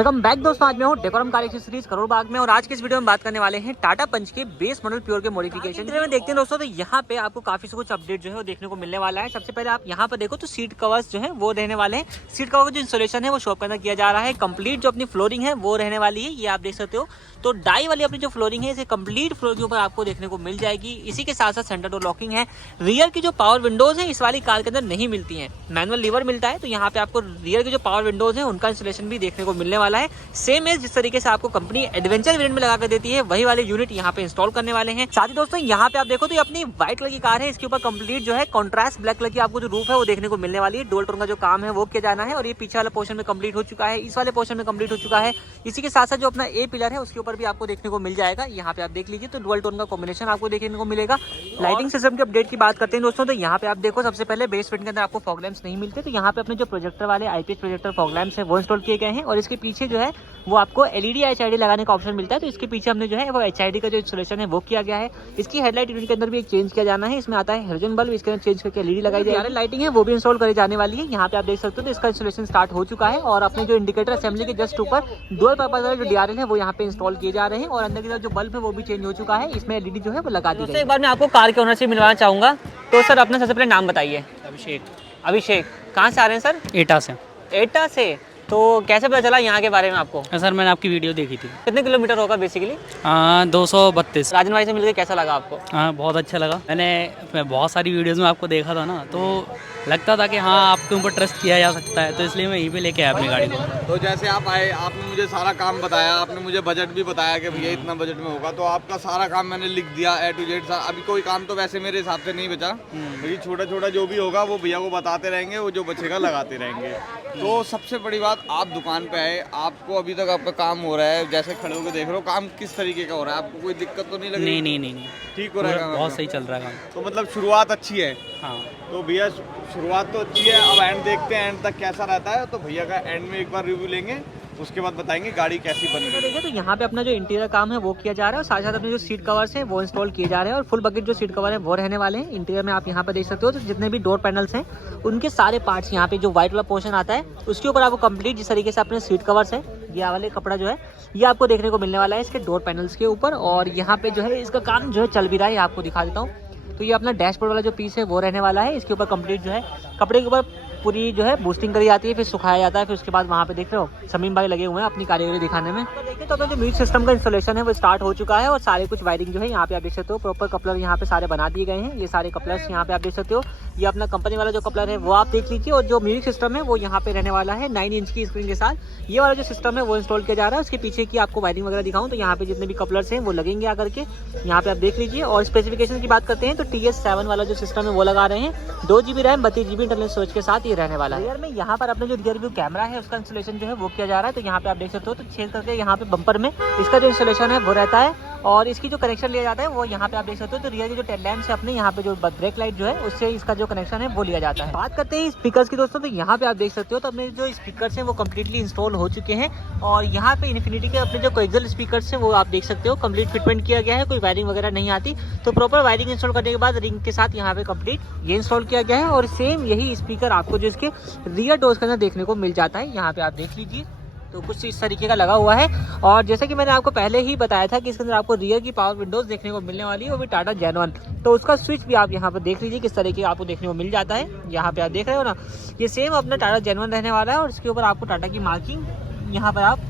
Welcome back दोस्तों। आज मैं हूँ डेकोरम कार एक्सेसरीज करोड़ बाग में और आज के इस वीडियो में बात करने वाले हैं टाटा पंच के बेस मॉडल प्योर के मॉडिफिकेशन में देखते हैं दोस्तों। तो यहाँ पे आपको काफी कुछ अपडेट जो है वो देखने को मिलने वाला है। सबसे पहले आप यहाँ पर देखो तो सीट कवर्स जो है वो रहने वाले हैं। सीट कवर का जो इंस्टॉलेशन है वो शॉप के अंदर किया जा रहा है। कंप्लीट जो अपनी फ्लोरिंग है वो रहने वाली है, ये आप देख सकते हो। तो डाई वाली अपनी जो फ्लोरिंग है इसे कंप्लीट फ्लोर के ऊपर आपको देखने को मिल जाएगी। इसी के साथ साथ सेंटर डोर लॉकिंग है। रियर की जो पावर विंडोज है इस वाली कार के अंदर नहीं मिलती है, मैनुअल लीवर मिलता है। तो यहाँ पे आपको रियर की जो पावर विंडोज है उनका इंस्टॉलेशन भी देखने को मिलने वाला है। सेम है जिस तरीके से आपको कंपनी एडवेंचर वेरिएंट में लगा कर देती है वही वाले यूनिट यहाँ पे इंस्टॉल करने वाले हैं। साथ ही दोस्तों यहाँ पे आप देखो तो ये अपनी व्हाइट कलर की कार है, इसके ऊपर कंप्लीट जो है कॉन्ट्रास्ट ब्लैक कलर की आपको जो रूफ है वो देखने को मिलने वाली है। डुअल टोन का जो काम है वो किया जाना है और ये पीछे वाला पोर्शन में कंप्लीट हो चुका है, इस वाले पोर्शन में कंप्लीट हो चुका है। इसी के साथ साथ जो अपना ए पिलर है उसके ऊपर भी आपको देखने को मिल जाएगा। यहाँ पे आप देख लीजिए तो डुअल टोन का कॉम्बिनेशन आपको देखने को मिलेगा। लाइटिंग सिस्टम के अपडेट की बात करते हैं दोस्तों, तो यहाँ पे आप देखो सबसे पहले बेस वेरिएंट के अंदर आपको फॉग लैंप्स नहीं मिलते। तो यहाँ पे अपने जो प्रोजेक्टर वाले आईपीएस प्रोजेक्टर फॉग लैंप्स है वो इंस्टॉल किए गए हैं और इसके पीछे जो है वो आपको एलईडी एचआईडी लगाने का ऑप्शन मिलता है। तो इसके पीछे हमने जो है वो एचआईडी का जो इंस्टॉलेशन है वो किया गया है। इसकी हेडलाइट यूनिट के अंदर भी एक चेंज किया जाना है। इसमें आता है हेलोजन बल्ब, इसके अंदर चेंज करके एलईडी लगाई जाएगी। लाइटिंग है वो भी इंस्टॉल करी जाने वाली है। यहाँ पे आप देख सकते हो तो इसका इंस्टॉलेशन स्टार्ट हो चुका है और अपने जो इंडिकेटर असेंबली के जस्ट ऊपर डुअल पर्पस वाले जो डीआरएल है वो यहाँ पे इंस्टॉल किए जा रहे हैं और अंदर की तरफ जो बल्ब है वो भी चेंज हो चुका है। इसमें एलईडी जो है वो लगा दी गई है। एक बार मैं आपको कार के ओनर से मिलवाना चाहूंगा। तो सर अपना सबसे पहले नाम बताइए। अभिषेक कहाँ से आ रहे हैं सर? एटा से। तो कैसे पता चला यहाँ के बारे में आपको? सर मैंने आपकी वीडियो देखी थी। कितने किलोमीटर होगा बेसिकली? 232। राजन भाई से मिलकर कैसा लगा आपको? हाँ बहुत अच्छा लगा। मैं बहुत सारी वीडियोस में आपको देखा था ना, तो लगता था कि हाँ आपके ऊपर ट्रस्ट किया जा सकता है, तो इसलिए मैं यहीं पे लेके आया अपनी गाड़ी को। तो जैसे आप आए, आपने मुझे सारा काम बताया, आपने मुझे बजट भी बताया कि भैया इतना बजट में होगा, तो आपका सारा काम मैंने लिख दिया A to Z। अभी कोई काम तो वैसे मेरे हिसाब से नहीं बचा, क्योंकि छोटा छोटा जो भी होगा वो भैया को बताते रहेंगे, वो जो बचेगा लगाते रहेंगे। तो सबसे बड़ी बात, आप दुकान पे आए, आपको अभी तक आपका काम हो रहा है, जैसे खड़े होकर देख रहे हो काम किस तरीके का हो रहा है, आपको कोई दिक्कत तो नहीं लग रही? नहीं ठीक हो रहा है, बहुत सही चल रहा है काम। तो मतलब शुरुआत अच्छी है। हाँ तो भैया शुरुआत तो अच्छी है, अब एंड देखते हैं एंड तक कैसा रहता है। तो भैया का एंड में एक बार रिव्यू लेंगे, उसके बाद बताएंगे गाड़ी कैसी बन गई। देखिए तो यहाँ पे अपना जो इंटीरियर काम है वो किया जा रहा है और साथ साथ अपने जो सीट कवर्स हैं वो इंस्टॉल किए जा रहे हैं और फुल बकेट जो सीट कवर है वो रहने वाले हैं। इंटीरियर में आप यहाँ पे देख सकते हो तो जितने भी डोर पैनल्स हैं उनके सारे पार्ट्स यहाँ पे जो व्हाइट वाला पोर्शन आता है उसके ऊपर आपको कंप्लीट जिस तरीके से अपने सीट कवर्स है ये वाले कपड़ा जो है ये आपको देखने को मिलने वाला है इसके डोर पैनल्स के ऊपर। और यहाँ पे जो है इसका काम जो है चल भी रहा है, आपको दिखा देता हूँ। तो ये अपना डैशबोर्ड वाला जो पीस है वो रहने वाला है। इसके ऊपर कंप्लीट जो है कपड़े के ऊपर पूरी जो है बूस्टिंग करी जाती है, फिर सुखाया जाता है, फिर उसके बाद वहाँ पे देख रहे हो समीम भाई लगे हुए हैं अपनी कारीगरी दिखाने में। तो देखिए तो अपना जो म्यूजिक सिस्टम का इंस्टॉलेशन है वो स्टार्ट हो चुका है और सारे कुछ वायरिंग जो है यहाँ पे आप देख सकते हो प्रॉपर कपलर यहाँ पे सारे बना दिए गए हैं। ये सारे कपलर्स यहाँ पे आप देख सकते हो, ये अपना कंपनी वाला जो कपलर है वो आप देख लीजिए। और जो म्यूजिक सिस्टम है वो यहाँ पे रहने वाला है 9 इंच की स्क्रीन के साथ। ये वाला जो सिस्टम है वो इंस्टॉल किया जा रहा है। उसके पीछे की आपको वायरिंग वगैरह दिखाऊं तो यहाँ पे जितने भी कपलर्स हैं वो लगेंगे आकर के यहाँ पे आप देख लीजिए। और स्पेसिफिकेशन की बात करते हैं तो TS7 वाला जो सिस्टम है वो लगा रहे हैं। 2 GB RAM 32 GB internal storage के साथ ये रहने वाला है। में यहाँ पर अपने जो रियर व्यू कैमरा है उसका इंस्टॉलेशन जो है वो किया जा रहा है। तो यहाँ पे आप देख सकते हो तो छेद करके यहाँ पे बम्पर में इसका जो इंस्टॉलेशन है वो रहता है और इसकी जो कनेक्शन लिया जाता है वो यहाँ पे आप देख सकते हो। तो रियर की जो टेल लैम्प है अपने यहाँ पे जो ब्रेक लाइट जो है उससे इसका जो कनेक्शन है वो लिया जाता है। बात करते हैं स्पीकर्स की दोस्तों, तो यहाँ पे आप देख सकते हो तो अपने जो स्पीकर्स हैं वो कम्प्लीटली इंस्टॉल हो चुके हैं और यहाँ पे इन्फिनिटी के अपने जो कोएक्सियल स्पीकर्स हैं वो आप देख सकते हो कंप्लीट फिटमेंट किया गया है, कोई वायरिंग वगैरह नहीं आती। तो प्रॉपर वायरिंग इंस्टॉल करने के बाद रिंग के साथ यहाँ पे कंप्लीट ये इंस्टॉल किया गया है और सेम यही स्पीकर आपको जो इसके रियर डोर्स के अंदर देखने को मिल जाता है। यहाँ पे आप देख लीजिए तो कुछ इस तरीके का लगा हुआ है। और जैसे कि मैंने आपको पहले ही बताया था कि इसके अंदर आपको रियर की पावर विंडोज देखने को मिलने वाली है, वो भी टाटा जेन1। तो उसका स्विच भी आप यहाँ पर देख लीजिए किस तरीके का आपको देखने को मिल जाता है। यहाँ पे आप देख रहे हो ना, ये सेम अपना टाटा जेन1 रहने वाला है और इसके ऊपर आपको टाटा की मार्किंग यहाँ पर आप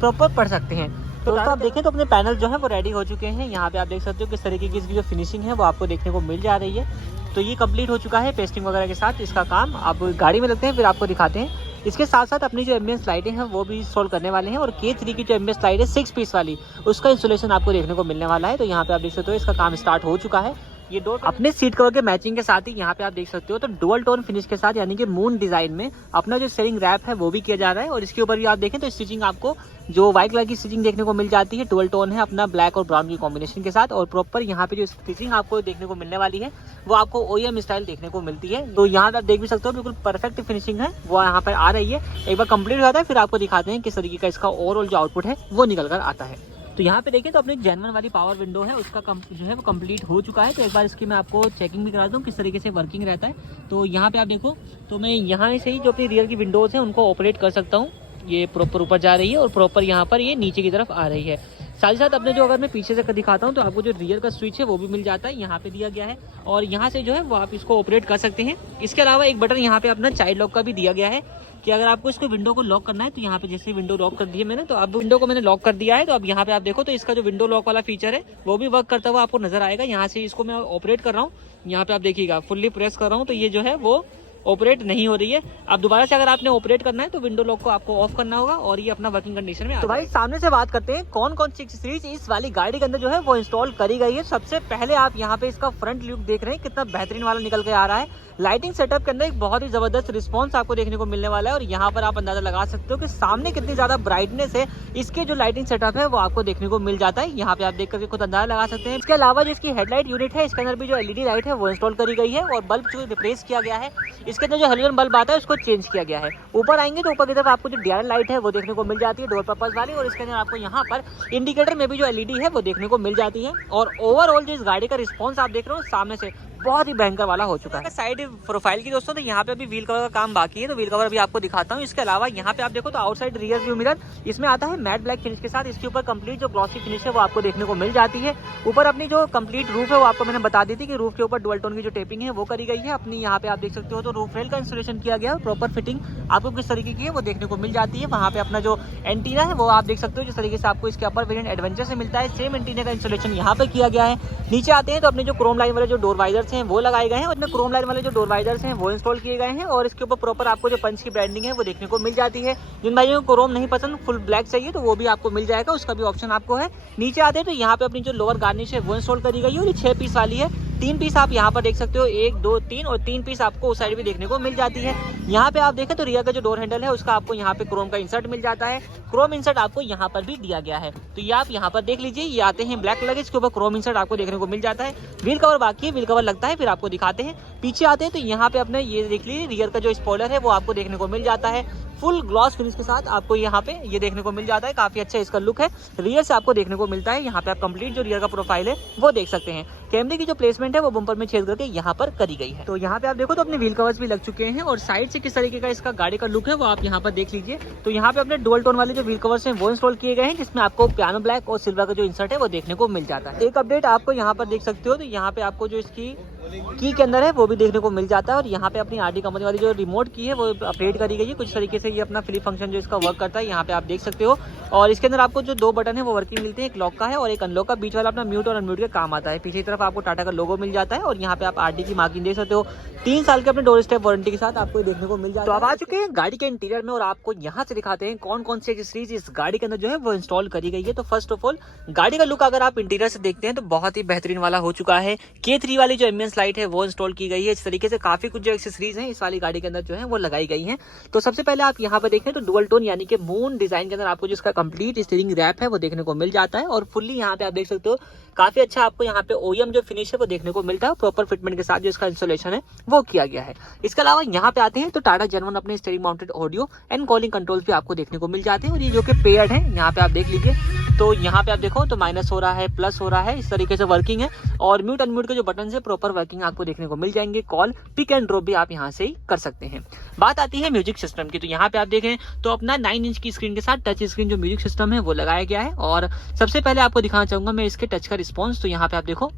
प्रॉपर पढ़ सकते हैं। तो दोस्तों आप देखें तो अपने पैनल जो है वो रेडी हो चुके हैं। यहाँ पे आप देख सकते हो किस तरीके की इसकी जो फिनिशिंग है वो आपको देखने को मिल जा रही है। तो ये कंप्लीट हो चुका है पेस्टिंग वगैरह के साथ। इसका काम आप गाड़ी में लगते हैं फिर आपको दिखाते हैं। इसके साथ साथ अपनी जो एम्बियंस लाइटें हैं वो भी इंस्टॉल करने वाले हैं और K3 की जो एम्बियंस लाइट है 6 पीस वाली उसका इंस्टॉलेशन आपको देखने को मिलने वाला है। तो यहाँ पे आप देख सकते हो इसका काम स्टार्ट हो चुका है। ये डोर अपने सीट कवर के मैचिंग के साथ ही यहाँ पे आप देख सकते हो तो डुअल टोन फिनिश के साथ यानी कि मून डिजाइन में अपना जो स्टीयरिंग रैप है वो भी किया जा रहा है। और इसके ऊपर भी आप देखें तो स्टिचिंग आपको जो व्हाइट कलर की स्टिचिंग देखने को मिल जाती है, डुअल टोन है अपना ब्लैक और ब्राउन की कॉम्बिनेशन के साथ। और प्रॉपर यहाँ पे जो स्टिचिंग आपको देखने को मिलने वाली है वो आपको OEM स्टाइल देखने को मिलती है। तो यहाँ पे आप देख भी सकते हो बिल्कुल परफेक्ट फिनिशिंग है वो यहाँ पर आ रही है। एक बार कंप्लीट हो जाता है फिर आपको दिखाते हैं किस तरीके का इसका ओवरऑल जो आउटपुट है वो निकल कर आता है। तो यहाँ पे देखिए तो अपनी जेन1 वाली पावर विंडो है उसका जो है वो कंप्लीट हो चुका है। तो एक बार इसकी मैं आपको चेकिंग भी करा दूँ किस तरीके से वर्किंग रहता है। तो यहाँ पे आप देखो तो मैं यहाँ से ही जो अपनी रियर की विंडोज़ है उनको ऑपरेट कर सकता हूँ। ये प्रॉपर ऊपर जा रही है और प्रॉपर यहाँ पर ये नीचे की तरफ आ रही है। साथ ही साथ अपने जो अगर मैं पीछे से दिखाता हूँ तो आपको जो रियर का स्विच है वो भी मिल जाता है, यहाँ पे दिया गया है और यहाँ से जो है वो आप इसको ऑपरेट कर सकते हैं। इसके अलावा एक बटन यहाँ पे अपना चाइल्ड लॉक का भी दिया गया है कि अगर आपको इसको विंडो को लॉक करना है तो यहाँ पे जैसे विंडो लॉक कर दी है मैंने, तो अब विंडो को मैंने लॉक कर दिया है। तो अब यहाँ पे आप देखो तो इसका जो विंडो लॉक वाला फीचर है वो भी वर्क करता हुआ आपको नजर आएगा। यहाँ से इसको मैं ऑपरेट कर रहा हूँ, यहाँ पे आप देखिएगा फुल्ली प्रेस कर रहा हूँ तो ये जो है वो ऑपरेट नहीं हो रही है। अब दोबारा से अगर आपने ऑपरेट करना है तो विंडो लॉक को आपको ऑफ करना होगा और ये अपना वर्किंग कंडीशन में। तो भाई सामने से बात करते हैं कौन कौन सी एक्सेसरीज इस वाली गाड़ी के अंदर जो है वो इंस्टॉल करी गई है। सबसे पहले आप यहाँ पे इसका फ्रंट लुक देख रहे हैं, कितना बेहतरीन वाला निकल के आ रहा है। लाइटिंग सेटअप के अंदर एक बहुत ही जबरदस्त रिस्पांस आपको देखने को मिलने वाला है और यहाँ पर आप अंदाजा लगा सकते हो कि सामने कितनी ज्यादा ब्राइटनेस है। इसके जो लाइटिंग सेटअप है वो आपको देखने को मिल जाता है, यहाँ पे आप देख करके खुद अंदाजा लगा सकते हैं। इसके अलावा जो इसकी हेडलाइट यूनिट है इसके अंदर भी जो एलईडी लाइट है वो इंस्टॉल करी गई है और बल्ब जो रिप्लेस किया गया है, इसके अंदर जो हेलोजन बल्ब आता है उसको चेंज किया गया है। ऊपर आएंगे तो ऊपर की तरफ आपको जो डीआरएल लाइट है वो देखने को मिल जाती है डोर पर्पस वाली, और इसके अंदर आपको यहाँ पर इंडिकेटर में भी जो एलईडी है वो देखने को मिल जाती है। और ओवरऑल जो इस गाड़ी का रिस्पॉन्स आप देख रहे हो सामने से बहुत ही भयंकर वाला हो चुका है। साइड प्रोफाइल की दोस्तों तो यहाँ पे अभी व्हील कवर का काम बाकी है, तो व्हील कवर अभी आपको दिखाता हूँ। इसके अलावा यहाँ पे आप देखो तो आउटसाइड रियर व्यू मिरर इसमें आता है मैट ब्लैक फिनिश के साथ। इसके ऊपर कंप्लीट जो ग्लॉसी फिनिश है वो आपको देखने को मिल जाती है। ऊपर अपनी जो कंप्लीट रूफ है वो आपको मैंने बता दी थी कि रूफ के ऊपर डुअल टोन की जो टेपिंग है वो करी गई है अपनी। यहाँ पे आप देख सकते हो तो रूफ रेल का इंस्टॉलेशन किया गया है, प्रॉपर फिटिंग आपको किस तरीके की है वो देखने को मिल जाती है। वहाँ पे अपना जो एंटीना है वो आप देख सकते हो जिस तरीके से आपको इसके अपर वेरिएंट एडवेंचर से मिलता है, सेम एंटीना का इंस्टॉलेशन यहाँ पे किया गया है। नीचे आते हैं तो अपने जो क्रोम लाइन वाले जो डोर वाइजर्स हैं वो लगाए गए हैं, उसमें क्रोम लाइन वाले जो डोर वाइजर्स हैं वो इंस्टॉल किए गए हैं और इसके ऊपर प्रॉपर आपको जो पंच की ब्रांडिंग है वो देखने को मिल जाती है। जिन भाइयों को क्रोम नहीं पसंद फुल ब्लैक चाहिए तो वो भी आपको मिल जाएगा, उसका भी ऑप्शन आपको है। नीचे आते हैं तो यहाँ पे अपनी जो लोअर गार्निश है वो इंस्टॉल करी गई है और ये 6 पीस वाली है। 3 पीस आप यहाँ पर देख सकते हो, 1 2 3 और 3 पीस आपको उस साइड भी देखने को मिल जाती है। यहाँ पे आप देखें तो रियर का जो डोर हैंडल है उसका आपको यहाँ पे क्रोम का इंसर्ट मिल जाता है। क्रोम इंसर्ट आपको यहाँ पर भी दिया गया है, तो ये आप यहाँ पर देख लीजिए। ये आते हैं ब्लैक कलर के, इसके ऊपर क्रोम इंसर्ट आपको देखने को मिल जाता है। व्हील कवर बाकी है, व्हील कवर लगता है फिर आपको दिखाते हैं। पीछे आते हैं तो यहाँ पे अपने ये देख लीजिए रियर का जो स्पॉइलर है वो आपको देखने को मिल जाता है। फुल ग्लॉस फिनिश के साथ आपको यहाँ पे ये देखने को मिल जाता है, काफी अच्छा इसका लुक है। रियर से आपको देखने को मिलता है, यहाँ पे आप कंप्लीट जो रियर का प्रोफाइल है वो देख सकते हैं। कैमरे की जो प्लेसमेंट है वो बम्पर में छेद करके यहाँ पर करी गई है। तो यहाँ पे आप देखो तो अपने व्हील कवर्स भी लग चुके हैं और साइड से किस तरीके का इसका गाड़ी का लुक है वो आप यहाँ पर देख लीजिए। तो यहाँ पे अपने डुअल टोन वाले जो व्हील कवर्स हैं वो इंस्टॉल किए गए हैं, जिसमें आपको पियानो ब्लैक और सिल्वर का जो इंसर्ट है वो देखने को मिल जाता है। एक अपडेट आपको यहाँ पर देख सकते हो तो यहाँ पे आपको जो इसकी की के अंदर है वो भी देखने को मिल जाता है और यहाँ पे अपनी आरडी कंपनी वाली जो रिमोट की है वो अपडेट करी गई है। कुछ तरीके से ये अपना फ्लिप फंक्शन जो इसका वर्क करता है यहाँ पे आप देख सकते हो। और इसके अंदर आपको जो 2 बटन है वो वर्किंग मिलते हैं, एक लॉक का है और एक अनलॉक का। बीच वाला अपना म्यूट और अनम्यूट का काम आता है। पीछे की तरफ आपको टाटा का लोगो मिल जाता है और यहाँ पे आप आरडी की मार्किंग देख सकते हो। 3 साल के अपने डोर स्टेप वारंटी के साथ आपको देखने को मिल जाता है। तो अब आ चुके हैं गाड़ी के इंटीरियर में और आपको यहाँ से दिखाते हैं कौन कौन सी एक्सेसरीज इस गाड़ी के अंदर जो है वो इंस्टॉल करी गई है। तो फर्स्ट ऑफ ऑल गाड़ी का लुक अगर आप इंटीरियर से देखते हैं तो बहुत ही बेहतरीन वाला हो चुका है। K3 वाली जो एम्बियंस लाइट है वो इंस्टॉल की गई है। इस तरीके से काफी कुछ जो एक्सेसरीज हैं इस वाली गाड़ी के अंदर जो है वो लगाई गई हैं। तो सबसे पहले आप यहाँ पर देखें तो डुअल टोन यानी कि मून डिजाइन के अंदर आपको जिसका कंप्लीट स्टीयरिंग रैप है वो देखने को मिल जाता है और फुल्ली यहाँ पे आप देख सकते हो काफी अच्छा आपको यहाँ पे OEM जो फिनिश है वो देखने को मिलता है। प्रॉपर फिटमेंट के साथ जो इसका इंस्टॉलेशन है वो किया गया है। इसके अलावा यहाँ पे आते हैं तो टाटा जनवन अपने steering mounted audio and calling controls भी आपको देखने को मिल जाते हैं और ये जो कि पेयर्ड है यहाँ पे आप देख लीजिए। तो यहाँ पे आप देखो तो माइनस हो रहा है, प्लस हो रहा है, इस तरीके से वर्किंग है। और म्यूट अनम्यूट के जो बटन है प्रॉपर वर्किंग आपको देखने को मिल जाएंगे। कॉल पिक एंड ड्रॉप भी आप यहाँ से ही कर सकते हैं। बात आती है म्यूजिक सिस्टम की, तो यहाँ पे आप देखें तो अपना 9 इंच की स्क्रीन के साथ टच स्क्रीन जो म्यूजिक सिस्टम है वो लगाया गया है। और सबसे पहले आपको दिखाना चाहूंगा मैं इसके टच का रिस्पॉन्स। तो यहाँ पे आप देखो,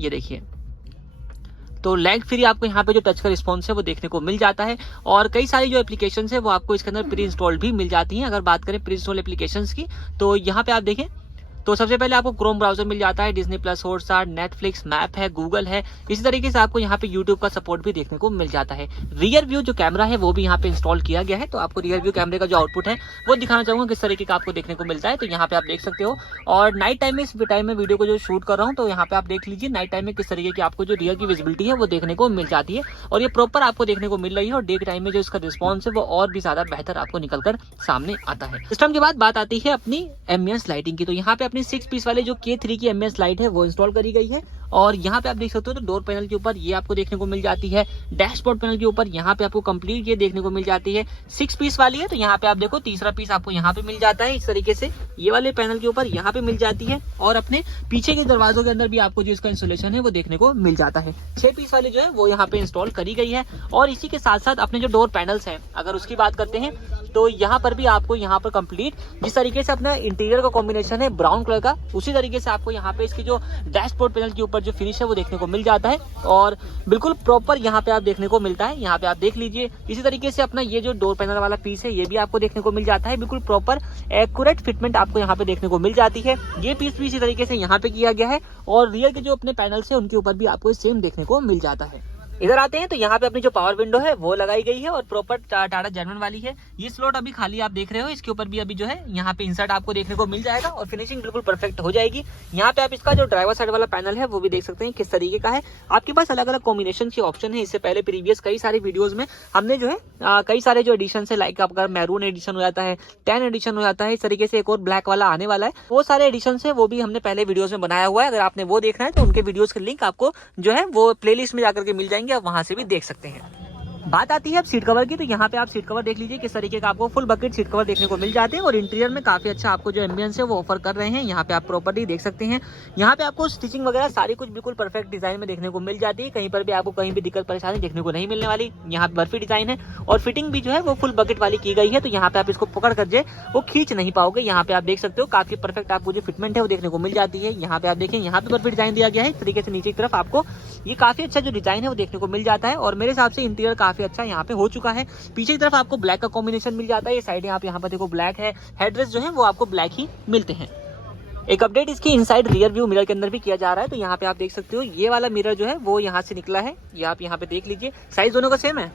ये देखिए तो लैग फ्री आपको यहाँ पे जो टच का रिस्पॉन्स है वो देखने को मिल जाता है। और कई सारी जो एप्लीकेशंस है वो आपको इसके अंदर प्री इंस्टॉल्ड भी मिल जाती हैं। अगर बात करें प्री इंस्टॉल एप्लीकेशंस की तो यहाँ पे आप देखें तो सबसे पहले आपको क्रोम ब्राउजर मिल जाता है, Disney plus, Hotstar, Netflix, map है, गूगल है। इसी तरीके से आपको यहाँ पे यूट्यूब का सपोर्ट भी देखने को मिल जाता है। रियर व्यू जो कैमरा है वो भी यहाँ पे इंस्टॉल किया गया है। तो आपको रियर व्यू कैमरे का जो आउटपुट है वो दिखाना चाहूंगा किस तरीके का आपको देखने को मिलता है। तो यहाँ पे आप देख सकते हो। और नाइट टाइम में इस टाइम में वीडियो को जो शूट कर रहा हूँ तो यहाँ पे आप देख लीजिए नाइट टाइम में किस तरीके की आपको जो रियर की विजिबिलिटी है वो देखने को मिल जाती है और ये प्रॉपर आपको देखने को मिल रही है। और डे के टाइम में जो इसका रिस्पॉन्स है वो और भी ज्यादा बेहतर आपको निकलकर सामने आता है। सिस्टम के बाद बात आती है अपनी एम्बियंस लाइटिंग की। तो यहाँ पे अपनी 6 पीस वाले जो K3 की एम्बियंस लाइट है वो इंस्टॉल करी गई है। और यहाँ पे आप देख सकते हो तो डोर पैनल के ऊपर ये आपको देखने को मिल जाती है। डैशबोर्ड पैनल के ऊपर यहाँ पे आपको कंप्लीट ये देखने को मिल जाती है। 6 पीस वाली है तो यहाँ पे आप देखो तीसरा पीस आपको यहाँ पे मिल जाता है। इस तरीके से ये वाले पैनल के ऊपर यहाँ पे मिल जाती है। और अपने पीछे के दरवाजों के अंदर भी आपको जो इसका इंस्टॉलेशन है वो देखने को मिल जाता है। 6 पीस वाली जो है वो यहाँ पे इंस्टॉल करी गई है। और इसी के साथ साथ अपने जो डोर पैनल्स हैं अगर उसकी बात करते हैं तो यहाँ पर भी आपको यहाँ पर कंप्लीट जिस तरीके से अपना इंटीरियर का कॉम्बिनेशन है ब्राउन कलर का, उसी तरीके से आपको यहाँ पे इसकी जो डैशबोर्ड पैनल के ऊपर जो फिनिश है वो देखने को मिल जाता है और बिल्कुल प्रॉपर यहाँ पे आप देखने को मिलता है। यहाँ पे आप देख लीजिए इसी तरीके से अपना ये जो डोर पैनल वाला पीस है ये भी आपको देखने को मिल जाता है, बिल्कुल प्रॉपर एक्यूरेट फिटमेंट आपको यहाँ पे देखने को मिल जाती है। ये पीस भी इसी तरीके से यहाँ पे किया गया है और रियर के जो अपने पैनल्स है उनके ऊपर भी आपको सेम देखने को मिल जाता है। इधर आते हैं तो यहाँ पे अपनी जो पावर विंडो है वो लगाई गई है और प्रॉपर टाटा जेनवन वाली है। ये स्लॉट अभी खाली आप देख रहे हो, इसके ऊपर भी अभी जो है यहाँ पे इंसर्ट आपको देखने को मिल जाएगा और फिनिशिंग बिल्कुल परफेक्ट हो जाएगी। यहाँ पे आप इसका जो ड्राइवर साइड वाला पैनल है वो भी देख सकते हैं किस तरीके का है। आपके पास अलग अलग कॉम्बिनेशन के ऑप्शन है। इससे पहले प्रीवियस कई सारे वीडियोज में हमने जो है कई सारे जो एडिशन है, लाइक आपका मैरून एडिशन हो जाता है, 10 एडिशन हो जाता है, इस तरीके से एक और ब्लैक वाला आने वाला है। वो सारे एडिशन है वो भी हमने पहले वीडियोज में बनाया हुआ है। अगर आपने वो देखना है तो उनके वीडियोज के लिंक आपको जो है वो प्लेलिस्ट में जाकर के मिल जाएंगे, आप वहां से भी देख सकते हैं। बात आती है अब सीट कवर की, तो यहाँ पे आप सीट कवर देख लीजिए किस तरीके का आपको फुल बकेट सीट कवर देखने को मिल जाते हैं और इंटीरियर में काफी अच्छा आपको जो एम्बियंस है वो ऑफर कर रहे हैं। यहाँ पे आप प्रॉपर्टी देख सकते हैं। यहाँ पे आपको स्टिचिंग वगैरह सारी कुछ बिल्कुल परफेक्ट डिजाइन में देखने को मिल जाती है। कहीं पर भी आपको कहीं भी दिक्कत परेशानी देखने को नहीं मिलने वाली। यहाँ पे बर्फी डिजाइन है और फिटिंग भी जो है वो फुल बकेट वाली की गई है, तो यहाँ पे आप इसको पकड़ कर जो वो खींच नहीं पाओगे। यहाँ पे आप देख सकते हो काफी परफेक्ट आपको जो फिटमेंट है वो देखने को मिल जाती है। यहाँ पे आप देखें यहाँ पे बर्फी डिजाइन दिया गया है, इस तरीके से नीचे की तरफ आपको ये काफी अच्छा जो डिजाइन है वो देखने को मिल जाता है और मेरे हिसाब से इंटीरियर काफी अच्छा यहाँ पे हो चुका है। पीछे की तरफ आपको ब्लैक का कॉम्बिनेशन मिल जाता है, ये साइड आप यहाँ पर देखो ब्लैक है, हेडरेस्ट जो है वो आपको ब्लैक ही मिलते हैं। एक अपडेट इसकी इनसाइड रियर व्यू मिरर के अंदर भी किया जा रहा है, तो यहाँ पे आप देख सकते हो ये वाला मिरर जो है वो यहाँ से निकला है। ये आप यहाँ पे देख लीजिए, साइज दोनों का सेम है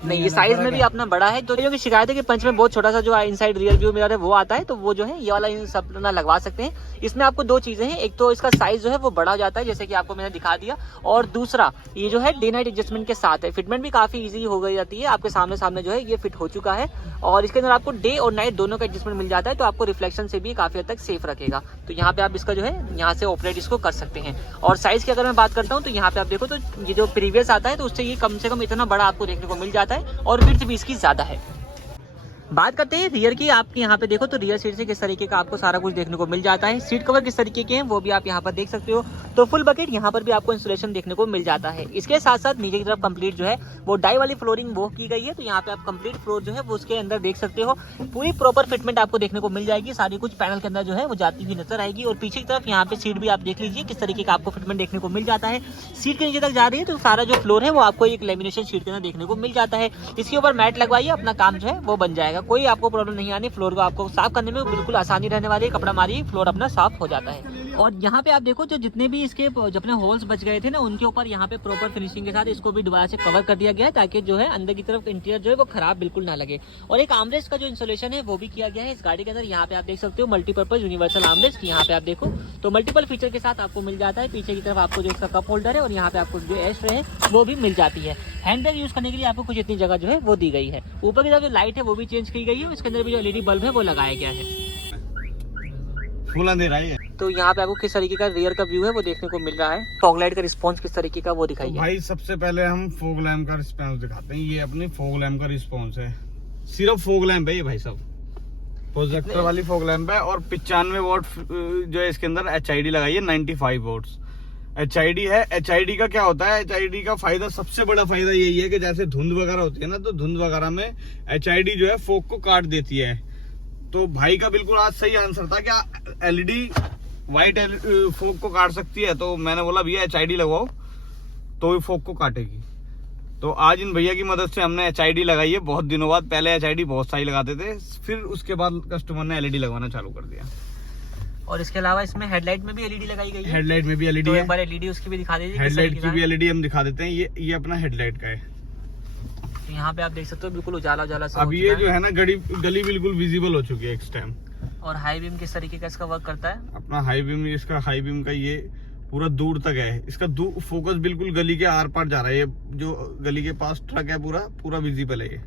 नहीं, ये साइज में भी अपना बड़ा है। तो जो की शिकायत है कि पंच में बहुत छोटा सा जो इनसाइड रियर व्यू मिरर है वो आता है, तो वो जो है ये वाला सब लगवा सकते हैं। इसमें आपको दो चीजें हैं, एक तो इसका साइज जो है वो बड़ा जाता है जैसे कि आपको मैंने दिखा दिया, और दूसरा ये जो है डे नाइट एडजस्टमेंट के साथ है। फिटमेंट भी काफी इजी हो गई जाती है, आपके सामने जो है ये फिट हो चुका है और इसके अंदर आपको डे और नाइट दोनों का एडजस्टमेंट मिल जाता है, तो आपको रिफ्लेक्शन से भी काफी हद तक सेफ रखेगा। तो यहाँ पे आप इसका जो है यहाँ से ऑपरेट इसको कर सकते हैं। और साइज की अगर मैं बात करता हूँ तो यहाँ पे आप देखो तो ये जो प्रीवियस आता है तो उससे ये कम से कम इतना बड़ा आपको देखने को मिल जाता है और विड्थ भी इसकी ज्यादा है। बात करते हैं रियर की, आपके यहाँ पे देखो तो रियर सीट से किस तरीके का आपको सारा कुछ देखने को मिल जाता है। सीट कवर किस तरीके के हैं वो भी आप यहाँ पर देख सकते हो। तो फुल बकेट यहाँ पर भी आपको इंस्टॉलेशन देखने को मिल जाता है। इसके साथ साथ नीचे की तरफ कंप्लीट जो है वो डाई वाली फ्लोरिंग वो की गई है, तो यहाँ पे आप कंप्लीट फ्लोर जो है वो उसके अंदर देख सकते हो। पूरी प्रॉपर फिटमेंट आपको देखने को मिल जाएगी, सारी कुछ पैनल के अंदर जो है वो जाती हुई नजर आएगी। और पीछे की तरफ यहाँ पे सीट भी आप देख लीजिए किस तरीके का आपको फिटमेंट देखने को मिल जाता है। सीट के नीचे तक जा रही है तो सारा जो फ्लोर है वो आपको एक लेमिनेशन शीट के अंदर देखने को मिल जाता है। इसके ऊपर मैट लगवाइए, अपना काम जो है वो बन जाएगा, कोई आपको प्रॉब्लम नहीं आनी। फ्लोर को आपको साफ करने में बिल्कुल आसानी रहने वाली है, कपड़ा मारिए फ्लोर अपना साफ हो जाता है। और यहाँ पे आप देखो जो जितने भी इसके जो अपने होल्स बच गए थे ना उनके ऊपर यहाँ पे प्रॉपर फिनिशिंग के साथ इसको भी दोबारा से कवर कर दिया गया है, ताकि जो है अंदर की तरफ इंटीरियर जो है वो खराब बिल्कुल ना लगे। और एक आर्मरेस्ट का जो इंस्टॉलेशन है वो भी किया गया है इस गाड़ी के अंदर। यहाँ पे आप देख सकते हो मल्टीपर्पज यूनिवर्सल आर्मरेस्ट, यहाँ पे आप देखो तो मल्टीपल फीचर के साथ आपको मिल जाता है। पीछे की तरफ आपको जो इसका कप होल्डर है और यहाँ पे आपको जो एश है वो भी मिल जाती है। हैंड बैग यूज करने के लिए आपको कुछ इतनी जगह जो है वो दी गई है। ऊपर की तरफ जो लाइट है वो भी चेंज की गई है, इसके अंदर भी जो एलईडी बल्ब है वो लगाया गया है। फूल अंधेरा है। तो यहाँ पे आपको किस तरीके का रियर का व्यू है वो देखने को मिल रहा है। फॉग लाइट का रिस्पांस किस तरीके का वो दिखाइए। तो भाई सबसे पहले हम फॉग लैम्प का रिस्पांस दिखाते हैं। ये अपनी फॉग लैम्प का रिस्पांस है, सिर्फ फॉग लैम्प है ये भाई साहब, प्रोजेक्टर वाली फॉग लैम्प है। और 95 वॉट जो है इसके अंदर HID लगाई है, 95 वॉट्स HID है। HID का क्या होता है, HID का फायदा, सबसे बड़ा फायदा यही है कि जैसे धुंध वगैरह होती है ना, तो धुंध वगैरह में HID जो है फॉग को काट देती है। तो भाई का बिल्कुल आज सही आंसर था, क्या LED व्हाइट फॉग को काट सकती है? तो मैंने बोला भैया HID लगवाओ तो ये फॉग को काटेगी। तो आज इन भैया की मदद से हमने HID लगाई है बहुत दिनों बाद। पहले HID बहुत सारी लगाते थे, फिर उसके बाद कस्टमर ने LED लगवाना चालू कर दिया। और इसके अलावा इसमें हेडलाइट में भी एलईडी लगाई गई है। हेडलाइट में भी LED तो है। एक बार एलईडी उसकी भी दिखा दीजिए। हेडलाइट की भी LED हम दिखा देते हैं। ये अपना हेडलाइट का है। तो यहाँ पे आप देख सकते हो बिल्कुल उजाला उजाला सा। अब ये जो है ना गली बिल्कुल विजिबल हो चुकी है इस टाइम। और हाई बीम किस तरीके का इसका वर्क करता है? अपना हाई बीम, इसका हाई बीम का ये पूरा दूर तक है। इसका फोकस बिल्कुल गली के आर पार जा रहा है। ये जो गली के पास ट्रक है पूरा विजिबल है ये।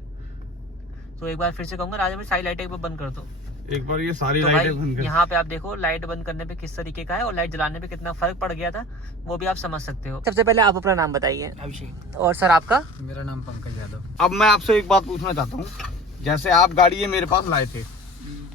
तो एक बार फिर से कहूंगा राजा भाई सारी लाइटें एक बार बंद कर दो। एक बार ये सारी तो लाइटें बंद कर। यहाँ पे आप देखो लाइट बंद करने पे किस तरीके का है और लाइट जलाने पे कितना फर्क पड़ गया था वो भी आप समझ सकते हो। सबसे पहले आप अपना नाम बताइए। अभिषेक। और सर आपका? मेरा नाम पंकज यादव। अब मैं आपसे एक बात पूछना चाहता हूँ, जैसे आप गाड़ी ये मेरे पास लाए थे,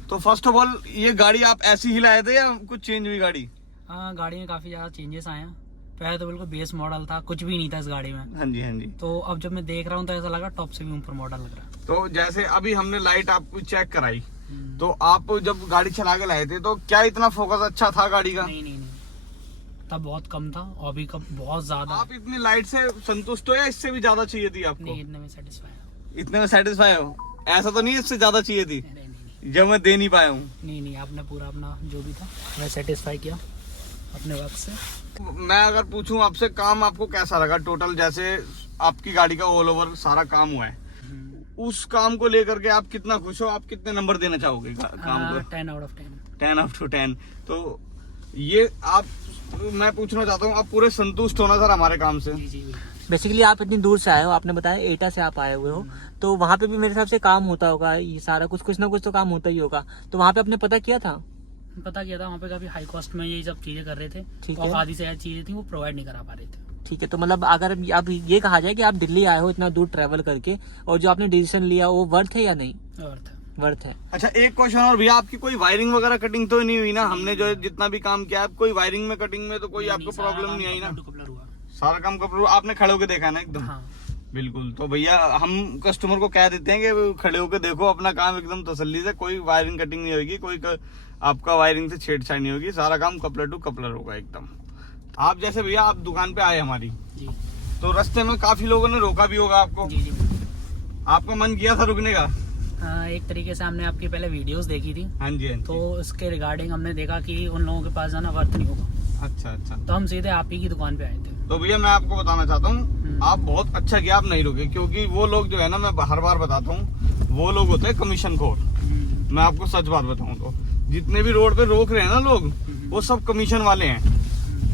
तो फर्स्ट ऑफ ऑल ये गाड़ी आप ऐसी ही लाए थे या कुछ चेंज हुई गाड़ी? हाँ, गाड़ी में काफी ज्यादा चेंजेस आए हैं। पहले तो बिल्कुल बेस मॉडल था, कुछ भी नहीं था इस गाड़ी में। हाँ जी हाँ जी। तो अब जब मैं देख रहा हूँ तो ऐसा लगा टॉप से भी ऊपर मॉडल लग रहा है। तो जैसे अभी हमने लाइट आपको चेक कराई, तो आप जब गाड़ी चला के लाए थे तो क्या इतना फोकस अच्छा था गाड़ी का? नहीं नहीं नहीं, तब बहुत कम था और अभी कब बहुत ज्यादा। आप इतनी लाइट से संतुष्ट हो या इससे भी ज्यादा चाहिए थी आपको? नहीं, इतने में सेटिस्फाई हो। इतने में सेटिस्फाई हो? ऐसा तो नहीं है इससे ज्यादा चाहिए थी नहीं नहीं जो मैं दे नहीं पाया हूँ? नहीं नहीं, आपने पूरा अपना जो भी था मैं सेटिस्फाई किया अपने वक्त से। मैं अगर पूछूं आपसे, काम आपको कैसा लगा टोटल? जैसे आपकी गाड़ी का ऑल ओवर सारा काम हुआ है, उस काम को लेकर के आप कितना खुश हो? आप कितने नंबर देना चाहोगे काम को? 10 out of 10। 10 out of 10। तो ये आप, मैं पूछना चाहता हूँ, आप पूरे संतुष्ट होना सर हमारे काम से? जी जी बिल्कुल। बेसिकली आप इतनी दूर से आए हो, आपने बताया एटा से आप आए हुए हो, तो वहाँ पे भी मेरे हिसाब से काम होता होगा, ये सारा कुछ ना कुछ तो काम होता ही होगा। तो वहाँ पे आपने पता किया था? पता किया था, वहाँ पे काफी हाई कॉस्ट में ये सब चीजें कर रहे थे, ठीक और है। आधी से ज्यादा चीजें थी वो प्रोवाइड नहीं करा पा रहे थे। ठीक है, तो मतलब अगर अब ये कहा जाए कि आप दिल्ली आए हो इतना दूर ट्रैवल करके, और जो आपने डिसीजन लिया वो वर्थ है या नहीं? वर्थ है। अच्छा, एक क्वेश्चन और भैया, आपकी कोई वायरिंग वगैरह कटिंग तो नहीं हुई ना? हमने जो जितना भी काम किया, कोई वायरिंग में कटिंग में तो कोई आपको प्रॉब्लम नहीं आई ना? सारा काम कपड़ा आपने खड़े होकर देखा ना एकदम? हाँ। बिल्कुल। तो भैया हम कस्टमर को कह देते हैं कि वो खड़े होकर देखो, अपना काम एकदम तसल्ली से, कोई वायरिंग कटिंग नहीं होगी, कोई आपका वायरिंग से छेड़छाड़ नहीं होगी, सारा काम कपलर टू कपलर होगा एकदम। आप जैसे भैया आप दुकान पे आए हमारी जी तो रास्ते में काफी लोगों ने रोका भी होगा आपको? जी जी। आपका मन किया था रुकने का? एक तरीके से हमने आपकी पहले वीडियोस देखी थी, हाँ जी, हाँ जी। तो उसके रिगार्डिंग हमने देखा कि उन लोगों के पास जाना वर्थ नहीं होगा, अच्छा अच्छा। तो हम सीधे आप ही की दुकान पे आए थे। तो भैया मैं आपको बताना चाहता हूँ, आप बहुत अच्छा किया आप नहीं रुके, क्योंकि वो लोग जो है ना, मैं हर बार बताता हूँ, वो लोग होते हैं कमीशन खोर। मैं आपको सच बात बताऊँ तो जितने भी रोड पे रोक रहे हैं ना लोग, वो सब कमीशन वाले हैं।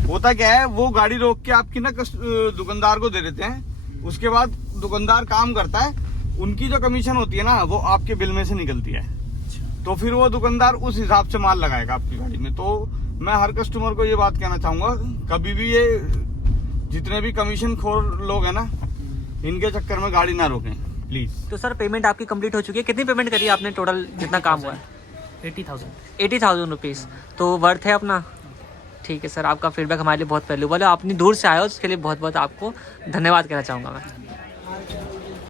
होता क्या है, वो गाड़ी रोक के आपकी ना दुकानदार को दे देते हैं, उसके बाद दुकानदार काम करता है, उनकी जो कमीशन होती है ना वो आपके बिल में से निकलती है, तो फिर वो दुकानदार उस हिसाब से माल लगाएगा आपकी गाड़ी में। तो मैं हर कस्टमर को ये बात कहना चाहूंगा, कभी भी ये जितने भी कमीशन खोर लोग हैं ना, इनके चक्कर में गाड़ी ना रोकें प्लीज। तो सर पेमेंट आपकी कंप्लीट हो चुकी है, कितनी पेमेंट करी आपने टोटल जितना काम हुआ है? 80,000 रुपीज़। तो वर्थ है अपना? ठीक है सर, आपका फीडबैक हमारे लिए बहुत वैल्यूबल है, आप इतनी दूर से आए हो उसके लिए बहुत बहुत आपको धन्यवाद कहना चाहूँगा मैं।